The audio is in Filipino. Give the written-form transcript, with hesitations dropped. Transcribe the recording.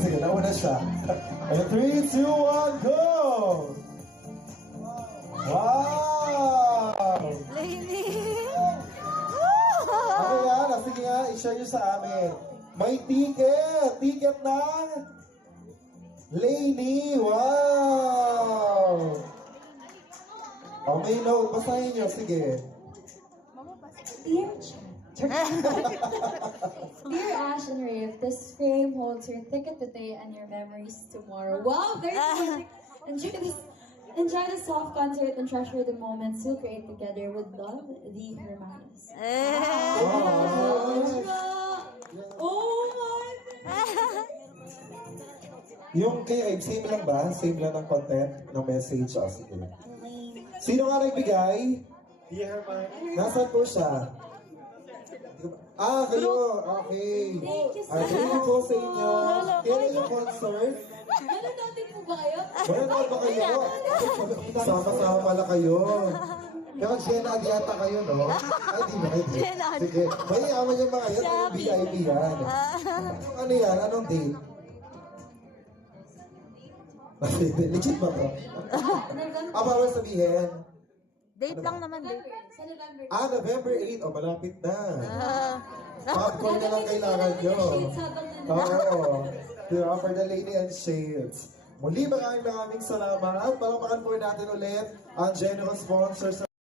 Sige, nauna siya. And 3, 2, 1, go! Wow! Lainey! Ano yan? Sige nga, i-share nyo sa amin. May ticket! Ticket ng Lainey! Wow! Oh, may note. Basahin nyo. Sige. Dear Ash and Rave, this frame holds your ticket today and your memories tomorrow. Wow, very romantic. Enjoy this soft concert and treasure the moments you'll create together with love, the Hermanos. Oh my God! Yung kay Abe, same lang ba? Same lang ng content, ng message? Oh, sige. Sino nga nagbigay? Nasaan po siya? Ah, kayo. Okay. Thank you so Thank you po sa inyo. Kailan yung concert? Ano natin po ba kayo? Manonood ba kayo? Sama-sama pala kayo. Kaya Jenna yata kayo, no? Ay, di ba? Hindi. Sige. May yaman yung mga yan. Yung VIP yan. Ano yan? Anong date? Legit ba to? Ah, bawal sabihin. Date lang naman, date. Sa November. November 8. Oh, malapit na. Popcorn na lang kailangan nyo. Oo. Diba? For the Lady and Shades. Muli, maraming salamat. Palamakan po natin ulit ang generous sponsors.